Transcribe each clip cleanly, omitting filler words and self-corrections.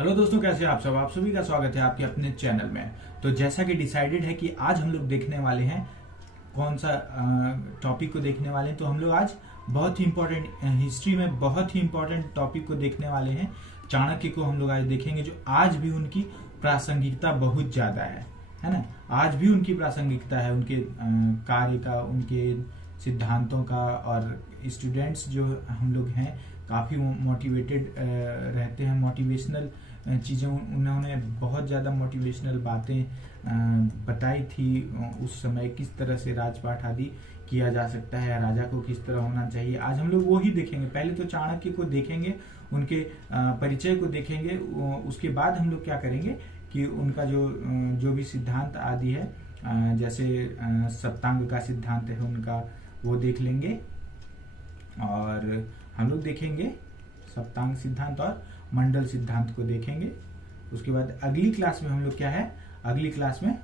Hello दोस्तों, कैसे हैं आप सब। आप सभी का स्वागत है आपके अपने चैनल में। तो जैसा कि डिसाइडेड है कि आज हम लोग देखने वाले हैं कौन सा टॉपिक को देखने वाले हैं, तो हम लोग आज बहुत ही इंपॉर्टेंट हिस्ट्री में बहुत ही इंपॉर्टेंट टॉपिक को देखने वाले हैं। चाणक्य को हम लोग आज देखेंगे, जो आज भी उनकी प्रासंगिकता बहुत ज्यादा है ना। आज भी उनकी प्रासंगिकता है, उनके कार्य का, उनके सिद्धांतों का। और स्टूडेंट्स जो हम लोग हैं काफी मोटिवेटेड रहते हैं। मोटिवेशनल चीजें उन्होंने बहुत ज्यादा मोटिवेशनल बातें बताई थी उस समय, किस तरह से राजपाट आदि किया जा सकता है, राजा को किस तरह होना चाहिए। आज हम लोग वो ही देखेंगे। पहले तो चाणक्य को देखेंगे, उनके परिचय को देखेंगे। उसके बाद हम लोग क्या करेंगे कि उनका जो भी सिद्धांत आदि है, जैसे सप्तांग का सिद्धांत है उनका, वो देख लेंगे। और हम लोग देखेंगे सप्तांग सिद्धांत और मंडल सिद्धांत को देखेंगे। उसके बाद अगली क्लास में हम लोग क्या है, अगली क्लास में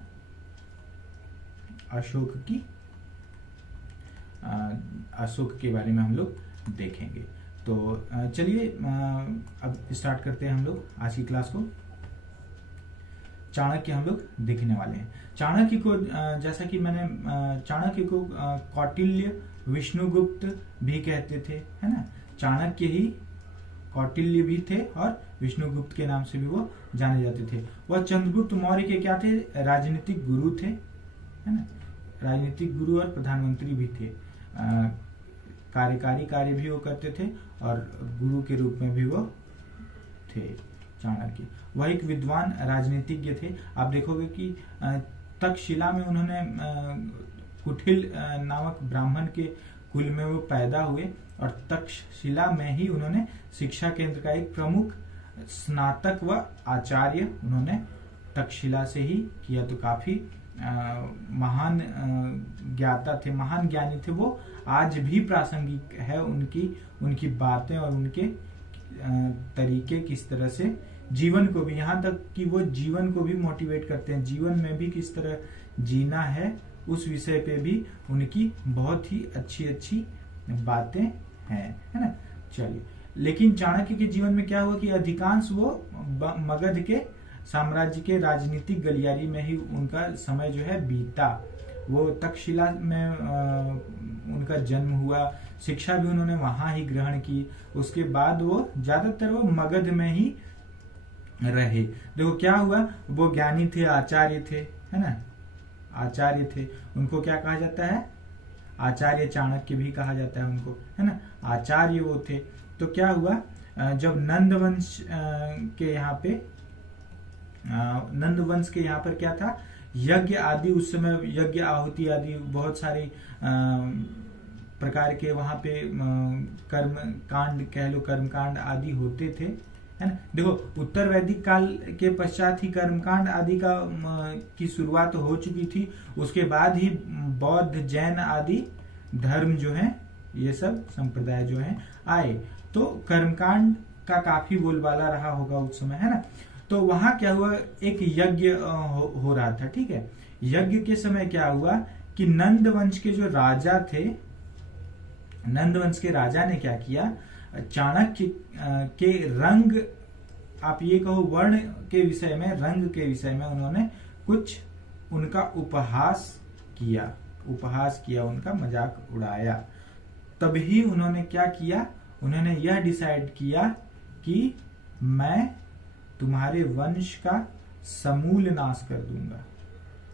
अशोक के बारे में हम लोग देखेंगे। तो चलिए अब स्टार्ट करते हैं हम लोग आज की क्लास को। चाणक्य हम लोग देखने वाले हैं। चाणक्य को जैसा कि मैंने चाणक्य को कौटिल्य, विष्णुगुप्त भी कहते थे, है ना। चाणक्य ही कौटिल्य भी थे और विष्णुगुप्त के नाम से भी वो जाने जाते थे। वह चंद्रगुप्त मौर्य के क्या थे, राजनीतिक गुरु थे, है ना। राजनीतिक गुरु और प्रधानमंत्री भी थे। कार्यकारी कार्य भी वो करते थे और गुरु के रूप में भी वो थे चाणक्य। वह एक विद्वान राजनीतिज्ञ थे। आप देखोगे कि तक्षशिला में उन्होंने कुटिल नामक ब्राह्मण के कुल में वो पैदा हुए और तक्षशिला में ही उन्होंने शिक्षा केंद्र का एक प्रमुख स्नातक व आचार्य उन्होंने तक्षशिला से ही किया। तो काफी महान ज्ञाता थे, महान ज्ञानी थे वो। आज भी प्रासंगिक है उनकी बातें और उनके तरीके, किस तरह से जीवन को भी, यहाँ तक कि वो जीवन को भी मोटिवेट करते हैं। जीवन में भी किस तरह जीना है उस विषय पे भी उनकी बहुत ही अच्छी बातें हैं, है ना। चलिए, लेकिन चाणक्य के जीवन में क्या हुआ कि अधिकांश वो मगध के साम्राज्य के राजनीतिक गलियारी में ही उनका समय जो है बीता। वो तक्षशिला में उनका जन्म हुआ, शिक्षा भी उन्होंने वहां ही ग्रहण की। उसके बाद वो ज्यादातर वो मगध में ही रहे। देखो क्या हुआ, वो ज्ञानी थे, आचार्य थे, है ना, आचार्य थे। उनको क्या कहा जाता है, आचार्य चाणक्य भी कहा जाता है उनको, है ना। आचार्य वो थे। तो क्या हुआ, जब नंदवंश के यहाँ पर क्या था, यज्ञ आदि, उस समय यज्ञ आहुति आदि बहुत सारे प्रकार के वहां पे कर्म कांड कह लो, कर्म कांड आदि होते थे, है ना। देखो, उत्तर वैदिक काल के पश्चात ही कर्मकांड आदि की शुरुआत हो चुकी थी। उसके बाद ही बौद्ध, जैन आदि धर्म जो है, ये सब संप्रदाय जो है आए। तो कर्मकांड का काफी बोलबाला रहा होगा उस समय, है ना। तो वहां क्या हुआ, एक यज्ञ हो रहा था, ठीक है। यज्ञ के समय क्या हुआ कि नंद वंश के जो राजा थे, नंद वंश के राजा ने क्या किया, चाणक्य के रंग, आप ये कहो वर्ण के विषय में, रंग के विषय में उन्होंने कुछ उनका उपहास किया, उनका मजाक उड़ाया। तभी उन्होंने क्या किया, उन्होंने यह डिसाइड किया कि मैं तुम्हारे वंश का समूल नाश कर दूंगा,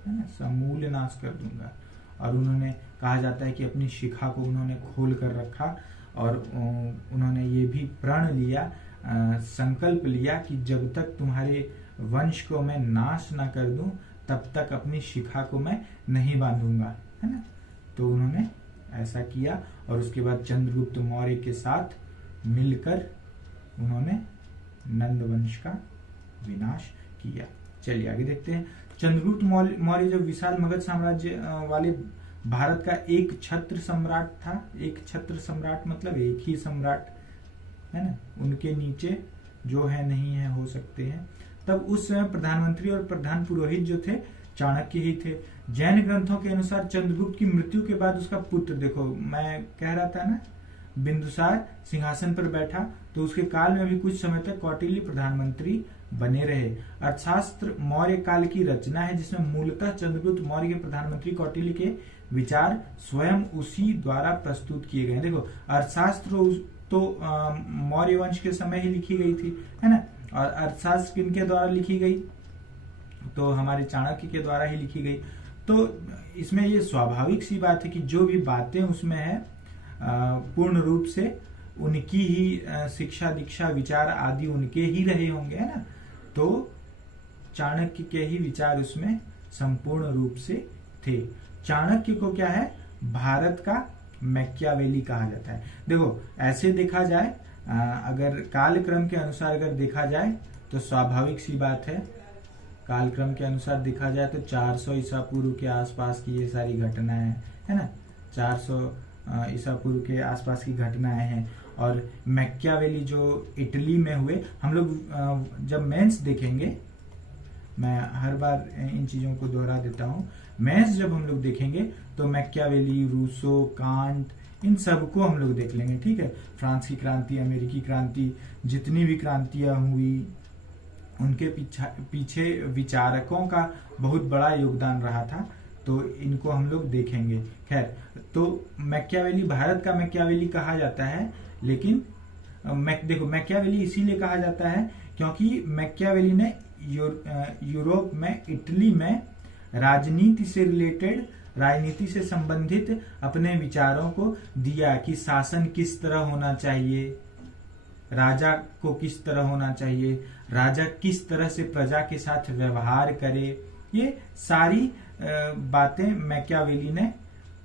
है ना, समूल नाश कर दूंगा। और उन्होंने, कहा जाता है कि अपनी शिखा को उन्होंने खोल कर रखा और उन्होंने ये भी प्रण लिया, संकल्प लिया कि जब तक तुम्हारे वंश को मैं नाश ना कर दूं तब तक अपनी शिखा को मैं नहीं बांधूंगा, है ना। तो उन्होंने ऐसा किया और उसके बाद चंद्रगुप्त मौर्य के साथ मिलकर उन्होंने नंद वंश का विनाश किया। चलिए आगे देखते हैं। चंद्रगुप्त मौर्य जब विशाल मगध साम्राज्य वाले भारत का एक छत्र सम्राट था। एक छत्र सम्राट मतलब एक ही सम्राट, है ना, उनके नीचे जो है नहीं है हो सकते हैं। तब उस समय प्रधानमंत्री और प्रधान पुरोहित जो थे चाणक्य ही थे। जैन ग्रंथों के अनुसार चंद्रगुप्त की मृत्यु के बाद उसका पुत्र, देखो मैं कह रहा था ना, बिंदुसार सिंहासन पर बैठा तो उसके काल में भी कुछ समय तक कौटिल्य प्रधानमंत्री बने रहे। अर्थशास्त्र मौर्य काल की रचना है जिसमें मूलतः चंद्रगुप्त मौर्य के प्रधानमंत्री कौटिल्य के विचार स्वयं उसी द्वारा प्रस्तुत किए गए। देखो अर्थशास्त्र तो मौर्य वंश के समय ही लिखी गई थी, है ना। और अर्थशास्त्र किनके द्वारा लिखी गई? तो हमारे चाणक्य के द्वारा ही लिखी गई। तो इसमें ये स्वाभाविक सी बात है कि जो भी बातें उसमें है पूर्ण रूप से उनकी ही शिक्षा दीक्षा विचार आदि उनके ही रहे होंगे, है ना। तो चाणक्य के ही विचार उसमें संपूर्ण रूप से थे। चाणक्य को क्या है, भारत का मैकियावेली कहा जाता है। देखो ऐसे देखा जाए अगर कालक्रम के अनुसार अगर देखा जाए तो स्वाभाविक सी बात है, कालक्रम के अनुसार देखा जाए तो 400 ईसा पूर्व के आसपास की ये सारी घटनाएं है ना, 400 ईसा पूर्व के आसपास की घटनाएं हैं। और मैकियावेली जो इटली में हुए, हम लोग जब मेंस देखेंगे, मैं हर बार इन चीजों को दोहरा देता हूँ, मेंस जब हम लोग देखेंगे तो मैकियावेली, रूसो, कांट, इन सबको हम लोग देख लेंगे, ठीक है। फ्रांस की क्रांति, अमेरिकी क्रांति, जितनी भी क्रांतियां हुई उनके पीछे विचारकों का बहुत बड़ा योगदान रहा था, तो इनको हम लोग देखेंगे। खैर, तो मैकियावेली भारत का मैकियावेली कहा जाता है, लेकिन देखो मैकियावेली इसीलिए कहा जाता है क्योंकि मैकियावेली ने यूरोप में, इटली में राजनीति से रिलेटेड, राजनीति से संबंधित अपने विचारों को दिया कि शासन किस तरह होना चाहिए, राजा को किस तरह होना चाहिए, राजा किस तरह से प्रजा के साथ व्यवहार करे, ये सारी बातें मैकियावेली ने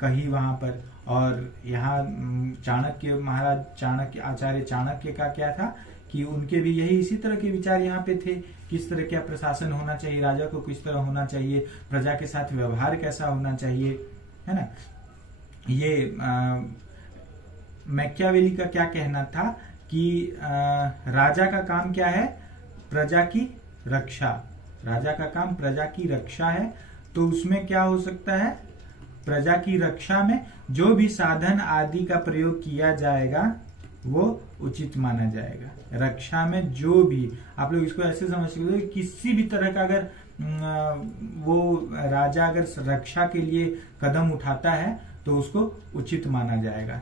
कही वहां पर। और यहाँ चाणक्य, महाराज चाणक्य, आचार्य चाणक्य का क्या था कि उनके भी यही इसी तरह के विचार यहाँ पे थे, किस तरह का प्रशासन होना चाहिए, राजा को किस तरह होना चाहिए, प्रजा के साथ व्यवहार कैसा होना चाहिए, है ना। ये मैकियावेली का क्या कहना था कि राजा का काम क्या है, प्रजा की रक्षा, राजा का काम प्रजा की रक्षा है। तो उसमें क्या हो सकता है, प्रजा की रक्षा में जो भी साधन आदि का प्रयोग किया जाएगा वो उचित माना जाएगा। रक्षा में जो भी, आप लोग इसको ऐसे समझ सकते हो, किसी भी तरह का अगर वो राजा अगर रक्षा के लिए कदम उठाता है तो उसको उचित माना जाएगा।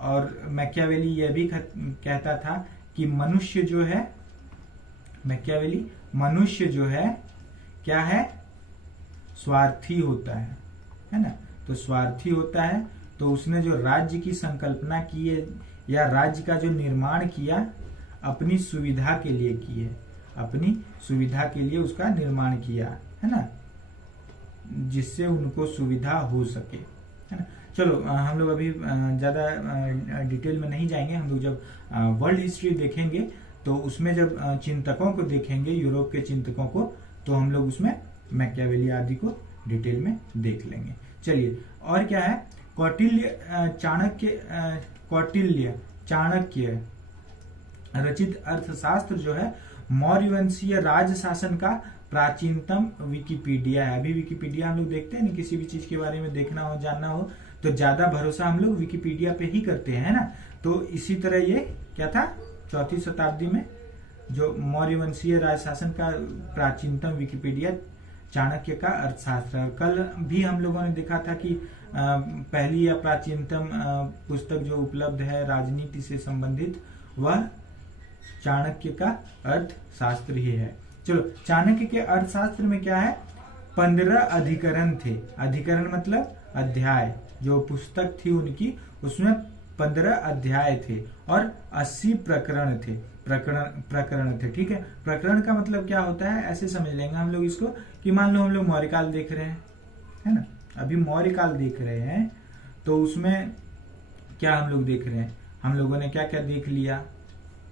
और मैकियावेली यह भी कहता था कि मनुष्य जो है, मैकियावेली, मनुष्य जो है क्या है, स्वार्थी होता है ना। तो स्वार्थी होता है, तो उसने जो राज्य की संकल्पना की है या राज्य का जो निर्माण किया अपनी सुविधा के लिए की है, अपनी सुविधा के लिए उसका निर्माण किया है ना, जिससे उनको सुविधा हो सके, है ना। चलो हम लोग अभी ज्यादा डिटेल में नहीं जाएंगे। हम लोग जब वर्ल्ड हिस्ट्री देखेंगे तो उसमें जब चिंतकों को देखेंगे, यूरोप के चिंतकों को, तो हम लोग उसमें मैकियावेली आदि को डिटेल में देख लेंगे। चलिए, और क्या है, कौटिल्य चाणक्य रचित अर्थशास्त्र जो है मौर्य वंशीय राज शासन का प्राचीनतम विकिपीडिया है। अभी विकिपीडिया हम लोग देखते हैं ना, किसी भी चीज के बारे में देखना हो, जानना हो तो ज्यादा भरोसा हम लोग विकिपीडिया पे ही करते हैं ना। तो इसी तरह ये क्या था, 4वीं शताब्दी में जो मौर्य वंशीय राज शासन का प्राचीनतम विकिपीडिया चाणक्य का अर्थशास्त्र। और कल भी हम लोगों ने देखा था कि पहली या प्राचीनतम पुस्तक जो उपलब्ध है राजनीति से संबंधित, वह चाणक्य का अर्थशास्त्र ही है। चलो, चाणक्य के अर्थशास्त्र में क्या है, 15 अधिकरण थे। अधिकरण मतलब अध्याय, जो पुस्तक थी उनकी उसमें 15 अध्याय थे और 80 प्रकरण थे। प्रकरण थे, ठीक है। प्रकरण का मतलब क्या होता है, ऐसे समझ लेंगे हम लोग इसको कि मान लो हम लोग मौर्य काल देख रहे हैं, है ना, अभी मौर्य काल देख रहे हैं, तो उसमें क्या हम लोग देख रहे हैं, हम लोगों ने क्या क्या देख लिया,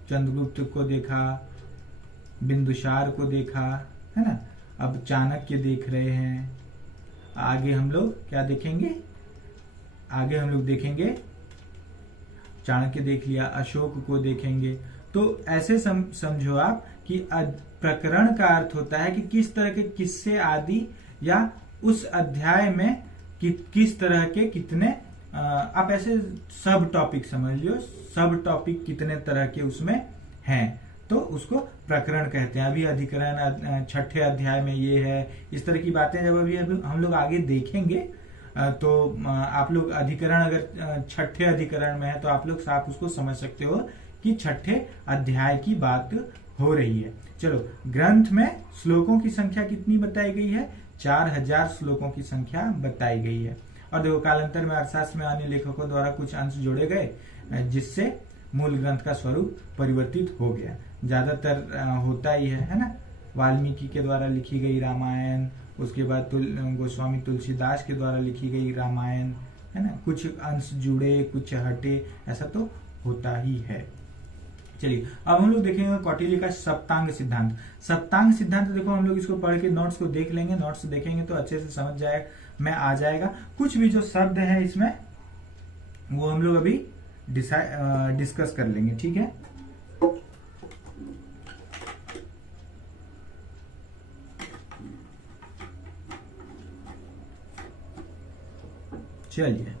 चंद्रगुप्त को देखा, बिंदुसार को देखा, है ना। अब चाणक्य देख रहे हैं, आगे हम लोग क्या देखेंगे, आगे हम लोग देखेंगे, चाणक्य देख लिया, अशोक को देखेंगे। तो ऐसे समझो आप कि प्रकरण का अर्थ होता है कि किस तरह के किस्से आदि या उस अध्याय में किस तरह के कितने आप ऐसे सब टॉपिक समझ लियो, सब टॉपिक कितने तरह के उसमें हैं, तो उसको प्रकरण कहते हैं। अभी अधिकरण छठे अध्याय में ये है, इस तरह की बातें जब अभी हम लोग आगे देखेंगे तो आप लोग अधिकरण अगर छठे अधिकरण में है तो आप लोग साफ उसको समझ सकते हो कि छठे अध्याय की बात हो रही है। चलो, ग्रंथ में श्लोकों की संख्या कितनी बताई गई है? 4000 श्लोकों की संख्या बताई गई है। और देखो, कालांतर में अर्थशास्त्र में अन्य लेखकों द्वारा कुछ अंश जोड़े गए जिससे मूल ग्रंथ का स्वरूप परिवर्तित हो गया। ज्यादातर होता ही है ना। वाल्मीकि के द्वारा लिखी गई रामायण, उसके बाद गोस्वामी तुलसीदास के द्वारा लिखी गई रामायण, है ना, कुछ अंश जुड़े कुछ हटे, ऐसा तो होता ही है। चलिए, अब हम लोग देखेंगे कौटिल्य का सप्तांग सिद्धांत। सप्तांग सिद्धांत देखो, हम लोग इसको पढ़ के नोट्स को देख लेंगे, नोट्स देखेंगे तो अच्छे से समझ में आ जाएगा। कुछ भी जो शब्द है इसमें वो हम लोग अभी डिस्कस कर लेंगे, ठीक है। चलिए,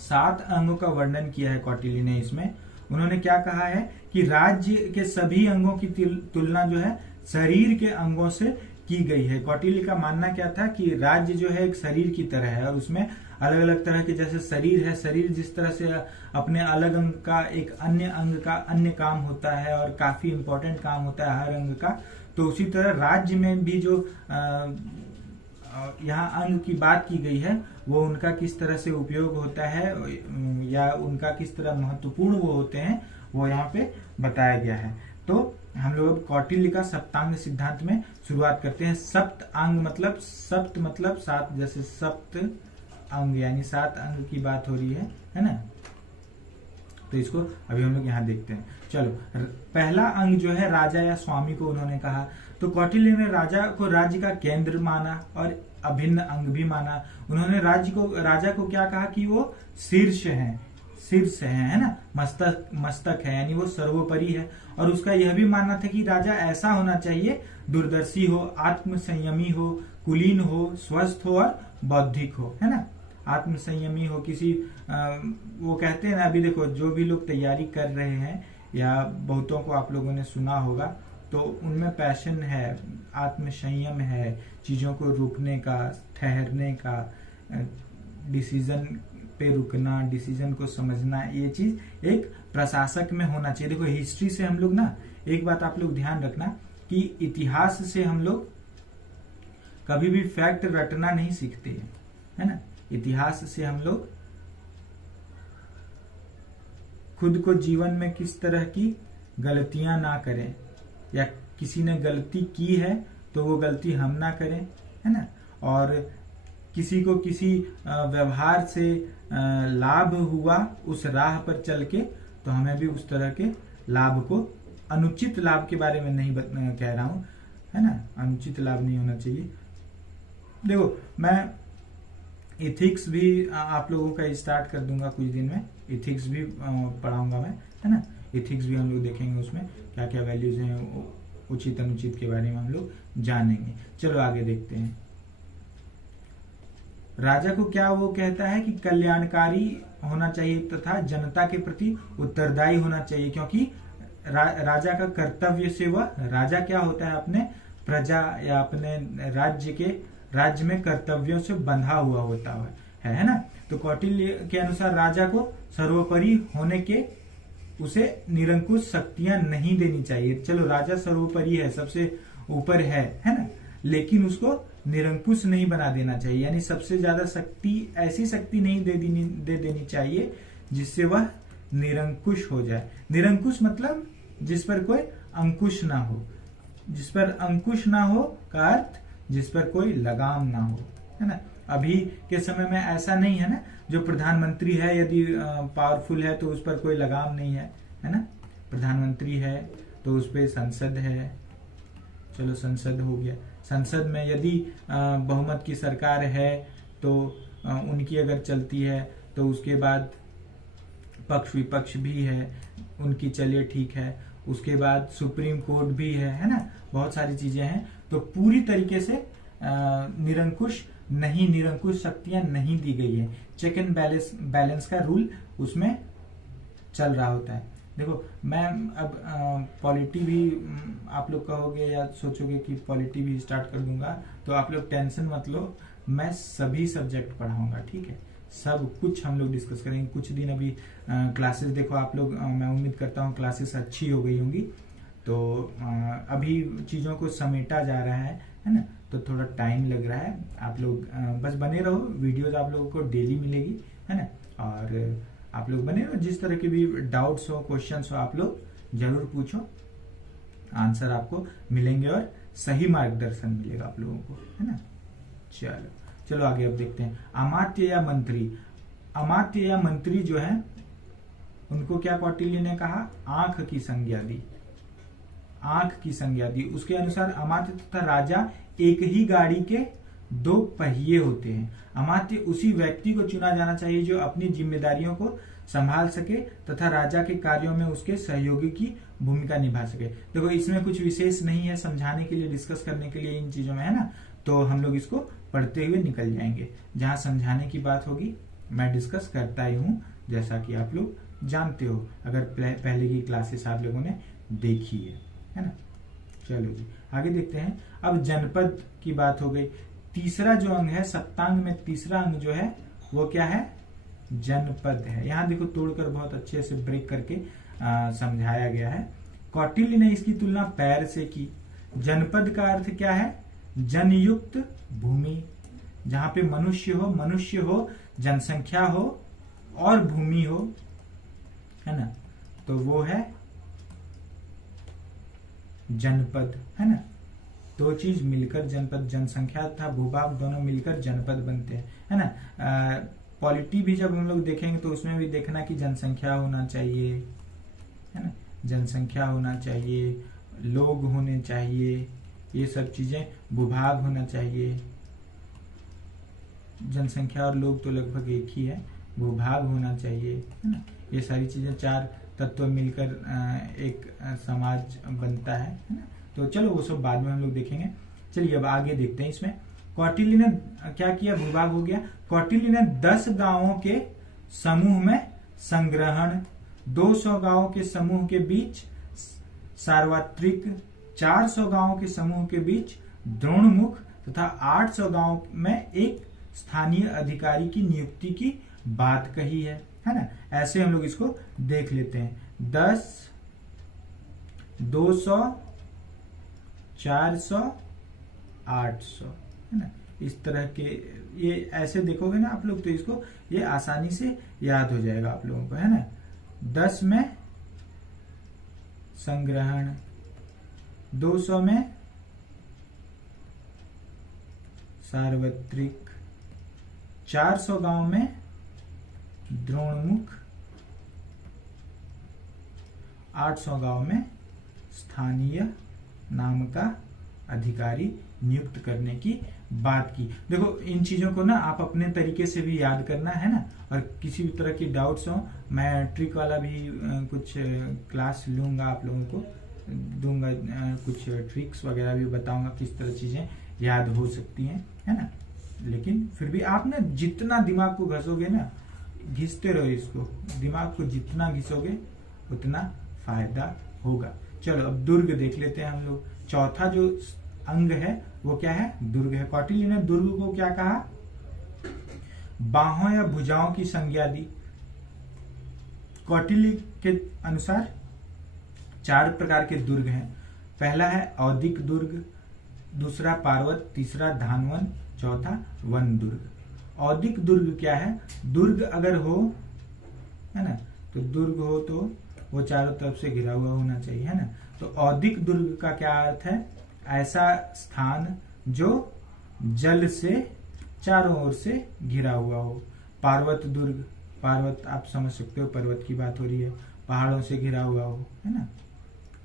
7 अंगों का वर्णन किया है कौटिल्य ने इसमें। उन्होंने क्या कहा है कि राज्य के सभी अंगों की तुलना जो है शरीर के अंगों से की गई है। कौटिल्य का मानना क्या था कि राज्य जो है एक शरीर की तरह है और उसमें अलग अलग तरह के, जैसे शरीर है, शरीर जिस तरह से अपने अलग अंग का एक अन्य अंग का अन्य काम होता है और काफी इंपॉर्टेंट काम होता है हर अंग का, तो उसी तरह राज्य में भी जो यहाँ अंग की बात की गई है वो उनका किस तरह से उपयोग होता है या उनका किस तरह महत्वपूर्ण वो होते हैं वो यहाँ पे बताया गया है। तो हम लोग अब कौटिल्य का सप्तांग सिद्धांत में शुरुआत करते हैं। सप्त अंग मतलब, सप्त मतलब 7, जैसे सप्त अंग यानी 7 अंग की बात हो रही है ना। तो इसको अभी हम लोग यहाँ देखते हैं। चलो, पहला अंग जो है राजा या स्वामी को उन्होंने कहा। तो कौटिल्य ने राजा को राज्य का केंद्र माना और अभिन्न अंग भी माना। उन्होंने राजा को क्या कहा कि वो शीर्ष है ना, मस्तक है, यानी वो सर्वोपरि है। और उसका यह भी मानना था कि राजा ऐसा होना चाहिए, दूरदर्शी हो, आत्म संयमी हो, कुलीन हो, स्वस्थ हो और बौद्धिक हो, है ना। आत्म संयमी हो, किसी वो कहते हैं ना, अभी देखो जो भी लोग तैयारी कर रहे हैं या बहुतों को आप लोगों ने सुना होगा, तो उनमें पैशन है, आत्म संयम है, चीजों को रुकने का, ठहरने का, डिसीजन पे रुकना, डिसीजन को समझना, ये चीज एक प्रशासक में होना चाहिए। देखो, हिस्ट्री से हम लोग ना, एक बात आप लोग ध्यान रखना कि इतिहास से हम लोग कभी भी फैक्ट रटना नहीं सीखते, है ना। इतिहास से हम लोग खुद को जीवन में किस तरह की गलतियां ना करें, या किसी ने गलती की है तो वो गलती हम ना करें, है ना। और किसी को किसी व्यवहार से लाभ हुआ उस राह पर चल के, तो हमें भी उस तरह के लाभ को, अनुचित लाभ के बारे में नहीं कह रहा हूं, है ना, अनुचित लाभ नहीं होना चाहिए। देखो, मैं इथिक्स भी आप लोगों का स्टार्ट कर दूंगा कुछ दिन में, इथिक्स भी पढ़ाऊंगा मैं, है ना। इथिक्स भी हम लोग देखेंगे, उसमें क्या क्या वैल्यूज हैं, उचित अनुचित के बारे में हम लोग जानेंगे। चलो आगे देखते हैं। राजा को क्या वो कहता है कि कल्याणकारी होना चाहिए तथा जनता के प्रति उत्तरदायी होना चाहिए, क्योंकि राजा का कर्तव्य से वह, राजा क्या होता है, अपने प्रजा या अपने राज्य में कर्तव्यों से बंधा हुआ होता है ना। तो कौटिल्य के अनुसार राजा को सर्वोपरि होने के, उसे निरंकुश शक्तियां नहीं देनी चाहिए। चलो, राजा सर्वोपरि है, सबसे ऊपर है ना, लेकिन उसको निरंकुश नहीं बना देना चाहिए, यानी सबसे ज्यादा शक्ति, ऐसी शक्ति नहीं दे देनी चाहिए जिससे वह निरंकुश हो जाए। निरंकुश मतलब जिस पर कोई अंकुश ना हो, जिस पर अंकुश ना हो का अर्थ जिस पर कोई लगाम ना हो, है ना। अभी के समय में ऐसा नहीं है ना, जो प्रधानमंत्री है यदि पावरफुल है तो उस पर कोई लगाम नहीं है, है ना। प्रधानमंत्री है तो उस पर संसद है, चलो संसद हो गया। संसद में यदि बहुमत की सरकार है तो उनकी अगर चलती है तो उसके बाद पक्ष विपक्ष भी है, उनकी चलिए ठीक है, उसके बाद सुप्रीम कोर्ट भी है ना, बहुत सारी चीजें हैं। तो पूरी तरीके से निरंकुश शक्तियां नहीं दी गई है। चेक एंड बैलेंस का रूल उसमें चल रहा होता है। देखो मैं अब पॉलिटी भी आप लोग कहोगे या सोचोगे कि पॉलिटी भी स्टार्ट कर दूंगा, तो आप लोग टेंशन मत लो, मैं सभी सब्जेक्ट पढ़ाऊंगा, ठीक है। सब कुछ हम लोग डिस्कस करेंगे। कुछ दिन अभी क्लासेस देखो आप लोग, मैं उम्मीद करता हूँ क्लासेस अच्छी हो गई होंगी, तो अभी चीजों को समेटा जा रहा है ना, तो थोड़ा टाइम लग रहा है। आप लोग बस बने रहो, वीडियोज आप लोगों को डेली मिलेगी, है ना। और आप लोग बने रहो, जिस तरह के भी डाउट्स हो, क्वेश्चंस हो, आप लोग जरूर पूछो, आंसर आपको मिलेंगे और सही मार्गदर्शन मिलेगा आप लोगों को, है ना। चलो आगे अब देखते हैं। अमात्य या मंत्री जो है उनको क्या कौटिल्य ने कहा, आंख की संज्ञा दी। उसके अनुसार अमात्य तथा राजा एक ही गाड़ी के दो पहिए होते हैं। अमात्य उसी व्यक्ति को चुना जाना चाहिए जो अपनी जिम्मेदारियों को संभाल सके तथा राजा के कार्यों में उसके सहयोगी की भूमिका निभा सके। देखो इसमें कुछ विशेष नहीं है समझाने के लिए, डिस्कस करने के लिए इन चीजों में, है ना। तो हम लोग इसको पढ़ते हुए निकल जाएंगे। जहां समझाने की बात होगी मैं डिस्कस करता ही हूं, जैसा कि आप लोग जानते हो अगर पहले की क्लासेस आप लोगों ने देखी है ना। चलो जी आगे देखते हैं। अब जनपद की बात हो गई। तीसरा जो अंग है, सप्तांग में तीसरा अंग जो है वो क्या है, जनपद है। यहां देखो तोड़कर बहुत अच्छे से ब्रेक करके समझाया गया है। कौटिल्य ने इसकी तुलना पैर से की। जनपद का अर्थ क्या है, जनयुक्त भूमि, जहां पे मनुष्य हो, जनसंख्या हो और भूमि हो, है ना, तो वो है जनपद, है ना। दो चीज मिलकर जनपद, जनसंख्या तथा भूभाग दोनों मिलकर जनपद बनते हैं, है ना। पॉलिटी भी जब हम लोग देखेंगे तो उसमें भी देखना कि जनसंख्या होना चाहिए, है ना, जनसंख्या होना चाहिए, लोग होने चाहिए, ये सब चीजें, भूभाग होना चाहिए। जनसंख्या और लोग तो लगभग एक ही है, भूभाग होना चाहिए, है ना। ये सारी चीजें, चार तत्व मिलकर एक समाज बनता है ना। तो चलो वो सब बाद में हम लोग देखेंगे। चलिए अब आगे देखते हैं। इसमें कौटिल्य ने क्या किया, भूभाग हो गया। कौटिल्य ने 10 गांवों के समूह में संग्रहण, 200 गांवों के समूह के बीच सार्वत्रिक, 400 गांवों के समूह के बीच द्रोणमुख तथा 800 गांवों में एक स्थानीय अधिकारी की नियुक्ति की बात कही है ना। ऐसे हम लोग इसको देख लेते हैं। 10, 200, 400, 800, है ना। इस तरह के ये ऐसे देखोगे ना आप लोग तो इसको ये आसानी से याद हो जाएगा आप लोगों को, है ना। 10 में संग्रहण, 200 में सार्वत्रिक, 400 गांव में द्रोणमुख, 800 गांव में स्थानीय नाम का अधिकारी नियुक्त करने की बात की। देखो इन चीजों को ना आप अपने तरीके से भी याद करना है ना, और किसी भी तरह की डाउट्स हो मैं ट्रिक वाला भी कुछ क्लास लूंगा, आप लोगों को दूंगा, कुछ ट्रिक्स वगैरह भी बताऊंगा किस तरह चीजें याद हो सकती हैं, है ना। लेकिन फिर भी आप ना जितना दिमाग को घसोगे ना, घिसते रहो इसको, दिमाग को जितना घिसोगे उतना फायदा होगा। चलो अब दुर्ग देख लेते हैं हम लोग। चौथा जो अंग है वो क्या है, दुर्ग है। कौटिल्य ने दुर्ग को क्या कहा, बाहों या भुजाओं की संज्ञा दी। कौटिल्य के अनुसार 4 प्रकार के दुर्ग हैं। पहला है औदिक दुर्ग, दूसरा पार्वत, तीसरा धानवन, चौथा वन दुर्ग। औदिक दुर्ग क्या है, दुर्ग अगर हो, है ना, तो दुर्ग हो तो वो चारों तरफ से घिरा हुआ होना चाहिए, है ना। तो औदिक दुर्ग का क्या अर्थ है, ऐसा स्थान जो जल से चारों ओर से घिरा हुआ हो। पार्वत दुर्ग, पार्वत आप समझ सकते हो, पर्वत की बात हो रही है, पहाड़ों से घिरा हुआ हो, है ना,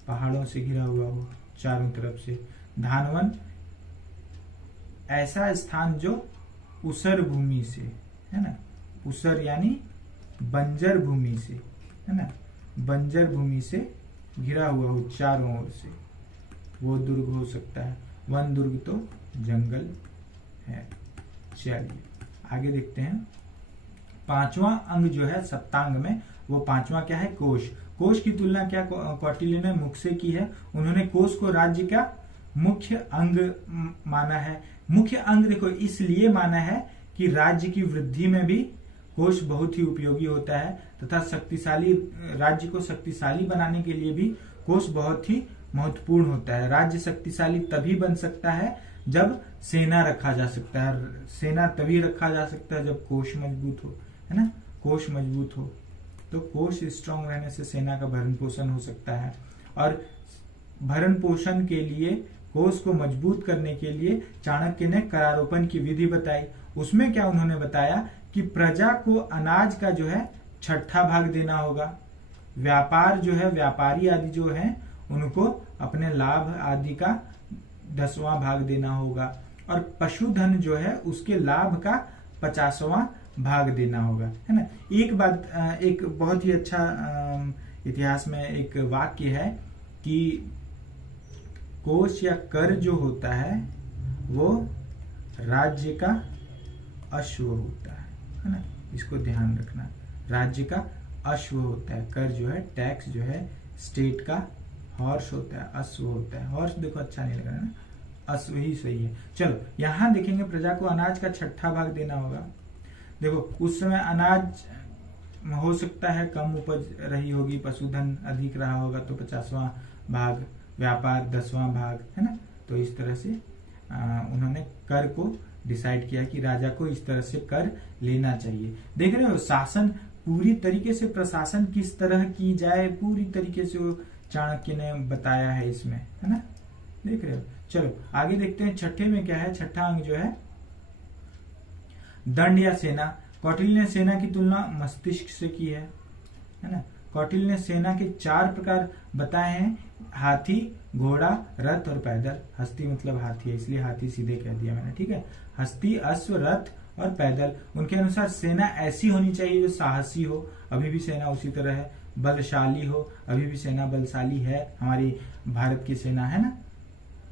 पहाड़ों से घिरा हुआ हो चारों तरफ से। धानवन, ऐसा स्थान जो ऊसर भूमि से, है ना, ऊसर यानी बंजर भूमि से, है ना, बंजर भूमि से घिरा हुआ हो चारों ओर से, वो दुर्ग हो सकता है। वन दुर्ग तो जंगल है। चलिए आगे देखते हैं। पांचवा अंग जो है सप्तांग में, वो पांचवा क्या है? कोश। कोश की तुलना क्या कौटिल्य ने मुख से की है? उन्होंने कोश को राज्य का मुख्य अंग माना है। मुख्य अंग देखो इसलिए माना है कि राज्य की वृद्धि में भी कोश बहुत ही उपयोगी होता है, तथा शक्तिशाली राज्य को शक्तिशाली बनाने के लिए भी कोश बहुत ही महत्वपूर्ण होता है। राज्य शक्तिशाली तभी बन सकता है जब सेना रखा जा सकता है। सेना तभी रखा जा सकता है जब कोश मजबूत हो, है ना। कोश मजबूत हो तो कोश स्ट्रांग रहने से सेना का भरण पोषण हो सकता है। और भरण पोषण के लिए, कोश को मजबूत करने के लिए चाणक्य ने करारोपण की विधि बताई। उसमें क्या उन्होंने बताया कि प्रजा को अनाज का जो है 6ठा भाग देना होगा। व्यापार जो है, व्यापारी आदि जो है, उनको अपने लाभ आदि का 10वां भाग देना होगा। और पशुधन जो है उसके लाभ का 50वां भाग देना होगा, है ना। एक बात, एक बहुत ही अच्छा इतिहास में एक वाक्य है कि कोश या कर जो होता है वो राज्य का अश्व होता है ना। इसको ध्यान रखना, राज्य का अश्व होता है। कर जो है, टैक्स जो है, स्टेट का हॉर्स होता है, अश्व होता है। हॉर्स देखो अच्छा नहीं लग रहा है ना, अश्व ही सही है। चलो यहां देखेंगे, प्रजा को अनाज का 6ठा भाग देना होगा। देखो उस समय अनाज हो सकता है कम उपज रही होगी, पशुधन अधिक रहा होगा तो 50वां भाग, व्यापार 10वां भाग, है ना। तो इस तरह से उन्होंने कर को डिसाइड किया कि राजा को इस तरह से कर लेना चाहिए। देख रहे हो शासन पूरी तरीके से, प्रशासन किस तरह की जाए पूरी तरीके से वो चाणक्य ने बताया है इसमें, है ना। देख रहे हो। चलो आगे देखते हैं, छठे में क्या है? छठा अंग जो है दंड या सेना। कौटिल्य ने सेना की तुलना मस्तिष्क से की है ना। कौटिल्य ने सेना के 4 प्रकार बताए हैं: हाथी, घोड़ा, रथ और पैदल। हस्ती मतलब हाथी है, इसलिए हाथी सीधे कह दिया मैंने, ठीक है। हस्ती, अश्व, रथ और पैदल। उनके अनुसार सेना ऐसी होनी चाहिए जो साहसी हो, अभी भी सेना उसी तरह है। बलशाली हो, अभी भी सेना बलशाली है, हमारी भारत की सेना, है ना।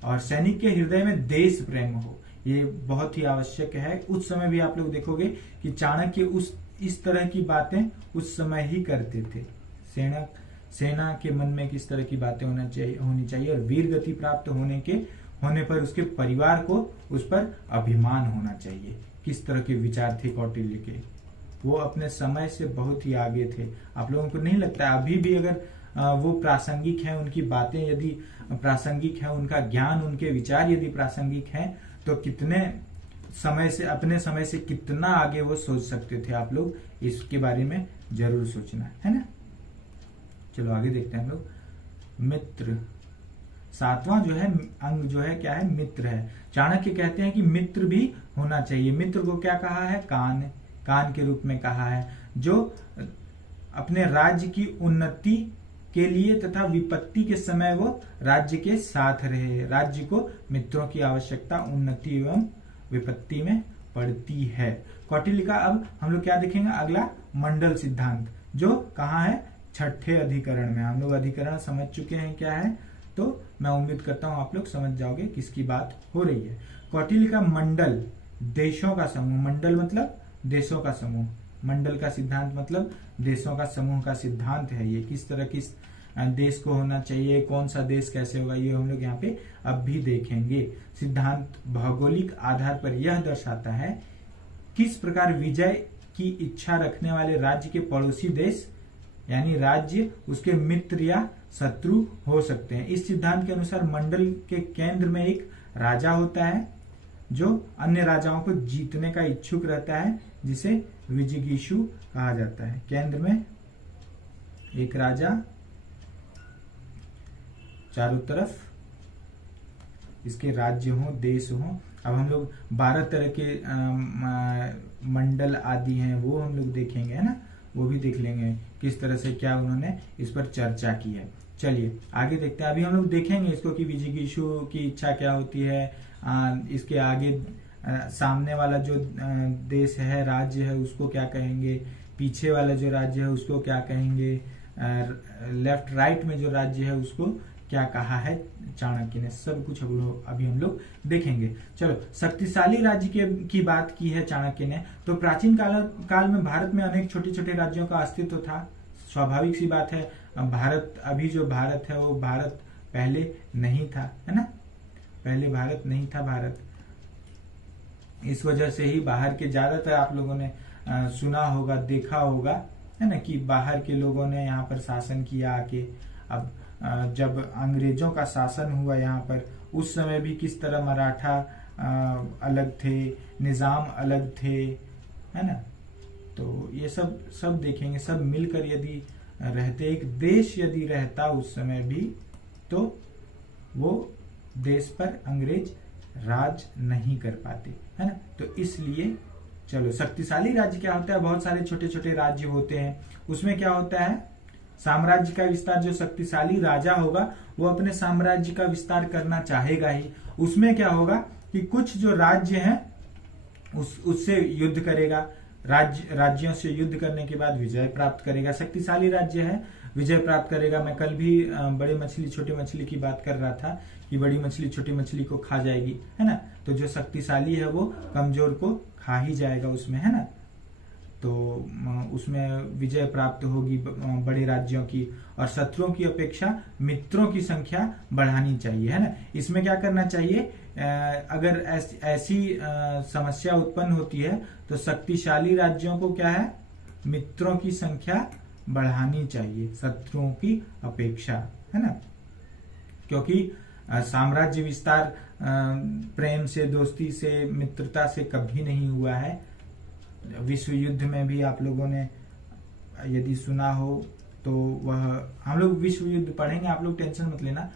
और सैनिक के हृदय में देश प्रेम हो, ये बहुत ही आवश्यक है। उस समय भी आप लोग देखोगे कि चाणक्य इस तरह की बातें उस समय ही करते थे। सेना के मन में किस तरह की बातें होनी चाहिए और वीर गति प्राप्त होने पर उसके परिवार को उस पर अभिमान होना चाहिए। किस तरह के विचार थे कौटिल्य के, वो अपने समय से बहुत ही आगे थे। आप लोगों को नहीं लगता अभी भी अगर वो प्रासंगिक है, उनकी बातें यदि प्रासंगिक है, उनका ज्ञान, उनके विचार यदि प्रासंगिक हैं, तो कितने समय से, अपने समय से कितना आगे वो सोच सकते थे। आप लोग इसके बारे में जरूर सोचना, है ना। चलो आगे देखते हैं हम लोग। मित्र, 7वां जो है अंग जो है क्या है? मित्र है। चाणक्य कहते हैं कि मित्र भी होना चाहिए। मित्र को क्या कहा है? कान के रूप में कहा है, जो अपने राज्य की उन्नति के लिए तथा विपत्ति के समय वो राज्य के साथ रहे। राज्य को मित्रों की आवश्यकता उन्नति एवं विपत्ति में पड़ती है। कौटिल्य का अब हम लोग क्या देखेंगे? अगला मंडल सिद्धांत, जो कहाँ है? 6ठे अधिकरण में। हम लोग अधिकरण समझ चुके हैं क्या है, तो मैं उम्मीद करता हूं आप लोग समझ जाओगे किसकी बात हो रही है। कौटिल्य का मंडल, देशों का समूह। मंडल मतलब देशों का समूह। मंडल का सिद्धांत मतलब देशों का समूह का सिद्धांत है। ये किस तरह किस देश को होना चाहिए, कौन सा देश कैसे होगा, ये हम लोग यहाँ पे अब भी देखेंगे। सिद्धांत भौगोलिक आधार पर यह दर्शाता है किस प्रकार विजय की इच्छा रखने वाले राज्य के पड़ोसी देश यानी राज्य उसके मित्र या शत्रु हो सकते हैं। इस सिद्धांत के अनुसार मंडल के केंद्र में एक राजा होता है जो अन्य राजाओं को जीतने का इच्छुक रहता है, जिसे विजिगीषु कहा जाता है। केंद्र में एक राजा, चारों तरफ इसके राज्य हो, देश हो। अब हम लोग 12 तरह के मंडल आदि हैं, वो हम लोग देखेंगे, है ना। वो भी देख लेंगे किस तरह से क्या उन्होंने इस पर चर्चा की है। चलिए आगे देखते हैं। अभी हम लोग देखेंगे इसको कि विजिगीषु की इच्छा क्या होती है। इसके आगे सामने वाला जो देश है, राज्य है, उसको क्या कहेंगे, पीछे वाला जो राज्य है उसको क्या कहेंगे, लेफ्ट राइट में जो राज्य है उसको क्या कहा है चाणक्य ने, सब कुछ अभी हम लोग देखेंगे। चलो, शक्तिशाली राज्य की बात की है चाणक्य ने। तो प्राचीन काल में भारत में अनेक छोटे छोटे राज्यों का अस्तित्व था। स्वाभाविक सी बात है, भारत, अभी जो भारत है वो भारत पहले नहीं था, है ना, पहले भारत नहीं था भारत। इस वजह से ही बाहर के, ज्यादातर आप लोगों ने सुना होगा, देखा होगा, है ना, कि बाहर के लोगों ने यहाँ पर शासन किया आके। अब जब अंग्रेजों का शासन हुआ यहाँ पर, उस समय भी किस तरह मराठा अलग थे, निजाम अलग थे, है ना। तो ये सब देखेंगे। सब मिलकर यदि रहते, एक देश यदि रहता उस समय भी, तो वो देश पर अंग्रेज राज नहीं कर पाते, है ना। तो इसलिए चलो, शक्तिशाली राज्य क्या होता है, बहुत सारे छोटे छोटे राज्य होते हैं। उसमें क्या होता है, साम्राज्य का विस्तार, जो शक्तिशाली राजा होगा वो अपने साम्राज्य का विस्तार करना चाहेगा ही। उसमें क्या होगा कि कुछ जो राज्य हैं उससे युद्ध करेगा, राज्यों से युद्ध करने के बाद विजय प्राप्त करेगा। शक्तिशाली राज्य है, विजय प्राप्त करेगा। मैं कल भी बड़ी मछली छोटी मछली की बात कर रहा था कि बड़ी मछली छोटी मछली को खा जाएगी, है ना। तो जो शक्तिशाली है वो कमजोर को खा ही जाएगा उसमें, है ना। तो उसमें विजय प्राप्त होगी बड़े राज्यों की, और शत्रुओं की अपेक्षा मित्रों की संख्या बढ़ानी चाहिए, है ना। इसमें क्या करना चाहिए, अगर ऐसी समस्या उत्पन्न होती है तो शक्तिशाली राज्यों को क्या है, मित्रों की संख्या बढ़ानी चाहिए शत्रुओं की अपेक्षा, है ना। क्योंकि साम्राज्य विस्तार प्रेम से, दोस्ती से, मित्रता से कभी नहीं हुआ है। विश्व युद्ध में भी आप लोगों ने यदि सुना हो तो वह, हम लोग विश्व युद्ध पढ़ेंगे, आप लोग टेंशन मत लेना,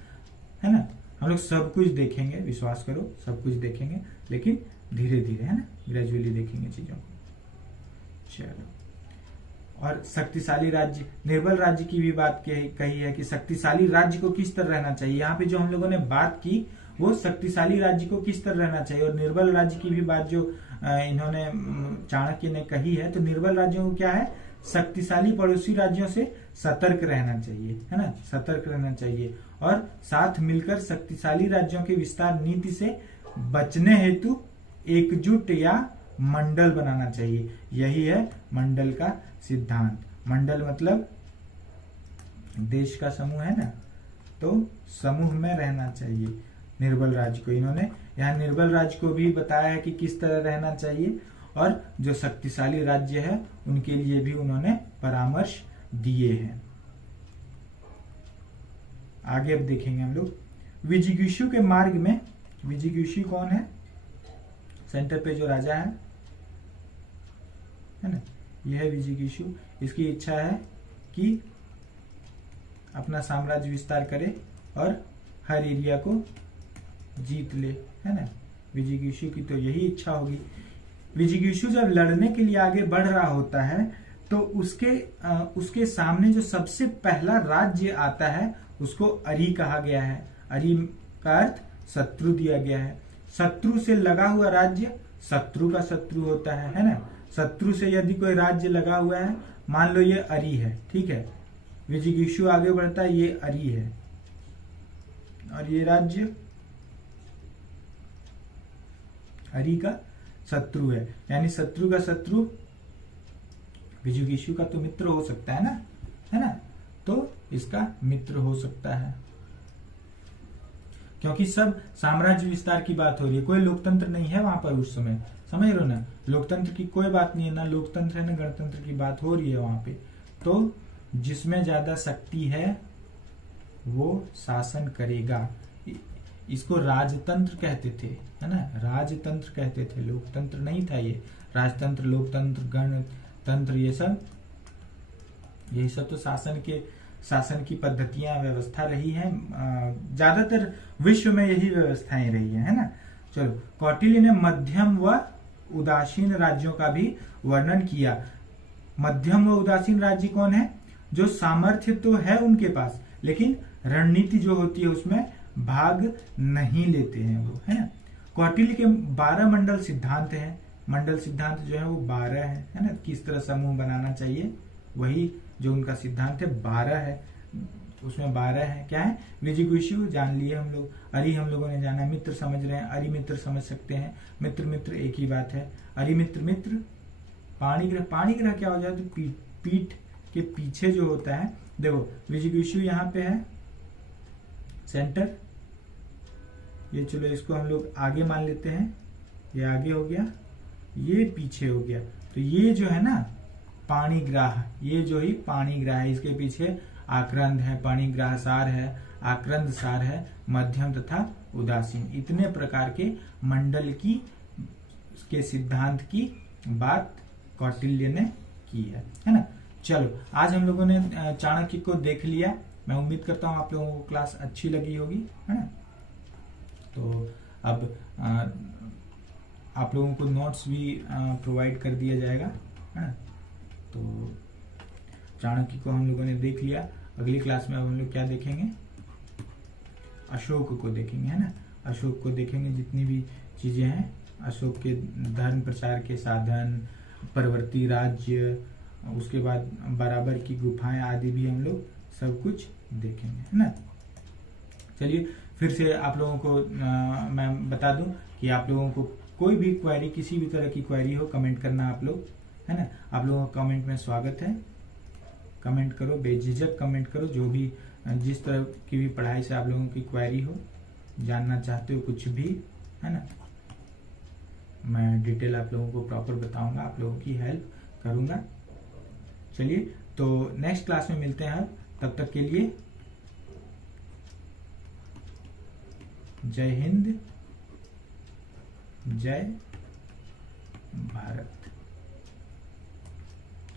है ना। हम लोग सब कुछ देखेंगे, विश्वास करो, सब कुछ देखेंगे, लेकिन धीरे धीरे, है ना, ग्रेजुअली देखेंगे चीजों को। चलो, और शक्तिशाली राज्य, निर्बल राज्य की भी बात कही है कि शक्तिशाली राज्य को किस तरह रहना चाहिए। यहाँ पे जो हम लोगों ने बात की वो शक्तिशाली राज्य को किस तरह रहना चाहिए, और निर्बल राज्य की भी बात जो इन्होंने, चाणक्य ने कही है। तो निर्बल राज्यों को क्या है, शक्तिशाली पड़ोसी राज्यों से सतर्क रहना चाहिए, है ना, सतर्क रहना चाहिए, और साथ मिलकर शक्तिशाली राज्यों के विस्तार नीति से बचने हेतु एकजुट या मंडल बनाना चाहिए। यही है मंडल का सिद्धांत। मंडल मतलब देश का समूह, है ना। तो समूह में रहना चाहिए निर्बल राज्य को। इन्होंने यहाँ निर्बल राज्य को भी बताया है कि किस तरह रहना चाहिए, और जो शक्तिशाली राज्य है उनके लिए भी उन्होंने परामर्श दिए हैं। आगे अब देखेंगे हम लोग विजिगीषु के मार्ग में। विजिगीषु कौन है, सेंटर पे जो राजा है ना, यह है विजिगीषु। इसकी इच्छा है कि अपना साम्राज्य विस्तार करे और हर एरिया को जीत ले, है ना। विजिगीषु की तो यही इच्छा होगी। विजिगीषु जब लड़ने के लिए आगे बढ़ रहा होता है तो उसके सामने जो सबसे पहला राज्य आता है उसको अरि कहा गया है। अरि का अर्थ शत्रु दिया गया है। शत्रु से लगा हुआ राज्य शत्रु का शत्रु होता है ना। शत्रु से यदि कोई राज्य लगा हुआ है, मान लो ये अरि है, ठीक है, विजिगीषु आगे बढ़ता है, ये अरि है, और ये राज्य अरि का शत्रु है, यानी शत्रु का शत्रु विजिगीषु का तो मित्र हो सकता है ना, तो इसका मित्र हो सकता है, क्योंकि सब साम्राज्य विस्तार की बात हो रही है। कोई लोकतंत्र नहीं है वहां पर उस समय, समझ रहे हो ना। लोकतंत्र की कोई बात नहीं है, ना लोकतंत्र है ना गणतंत्र की बात हो रही है वहां पे। तो जिसमें ज्यादा शक्ति है वो शासन करेगा। इसको राजतंत्र कहते थे, है ना, राजतंत्र कहते थे, लोकतंत्र नहीं था ये। राजतंत्र, लोकतंत्र, गणतंत्र, ये सब तो शासन की पद्धतियां, व्यवस्था रही है। ज्यादातर विश्व में यही व्यवस्थाएं रही है ना। चलो, कौटिल्य ने मध्यम व उदासीन राज्यों का भी वर्णन किया। मध्यम व उदासीन राज्य कौन है? जो सामर्थ्य तो है उनके पास, लेकिन रणनीति जो होती है उसमें भाग नहीं लेते हैं वो, है ना। कौटिल्य के 12 मंडल सिद्धांत हैं। मंडल सिद्धांत जो है वो 12 है ना, किस तरह समूह बनाना चाहिए, वही जो उनका सिद्धांत है 12 है। उसमें 12 है। क्या है? विजिगुइशु जान लिए हम लोग, अरि हम लोगों ने जाना, मित्र समझ रहे हैं, अरि मित्र समझ सकते हैं, मित्र मित्र एक ही बात है। अरि मित्र मित्र, पाणिग्रह, पाणिग्रह क्या हो जाए तो पीठ के पीछे जो होता है, देखो विजिगुइशु यहाँ पे है सेंटर, ये चलो इसको हम लोग आगे मान लेते हैं, ये आगे हो गया, ये पीछे हो गया, तो ये जो है ना पाणिग्राह, ये जो ही पाणिग्राह है, इसके पीछे आक्रंद है, पाणिग्राह सार है, आक्रंद सार है, मध्यम तथा उदासीन। इतने प्रकार के मंडल की के सिद्धांत की बात कौटिल्य ने की है ना। चलो आज हम लोगों ने चाणक्य को देख लिया। मैं उम्मीद करता हूँ आप लोगों को क्लास अच्छी लगी होगी, है ना। तो अब आप लोगों को नोट्स भी प्रोवाइड कर दिया जाएगा, है ना। तो चाणक्य को हम लोगों ने देख लिया। अगली क्लास में अब हम लोग क्या देखेंगे? अशोक को देखेंगे, है ना। अशोक को देखेंगे, जितनी भी चीजें हैं अशोक के धर्म प्रचार के साधन, परवर्ती राज्य, उसके बाद बराबर की गुफाएं आदि भी हम लोग सब कुछ देखेंगे, है ना। चलिए फिर से आप लोगों को मैं बता दूं कि आप लोगों को कोई भी क्वेरी, किसी भी तरह की क्वेरी हो, कमेंट करना आप लोग, है ना। आप लोगों का कमेंट में स्वागत है, कमेंट करो, बेझिझक कमेंट करो, जो भी जिस तरह की भी पढ़ाई से आप लोगों की क्वेरी हो, जानना चाहते हो कुछ भी, है ना, मैं डिटेल आप लोगों को प्रॉपर बताऊंगा, आप लोगों की हेल्प करूंगा। चलिए तो नेक्स्ट क्लास में मिलते हैं, तब तक के लिए जय हिंद, जय भारत।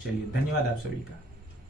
चलिए धन्यवाद आप सभी का।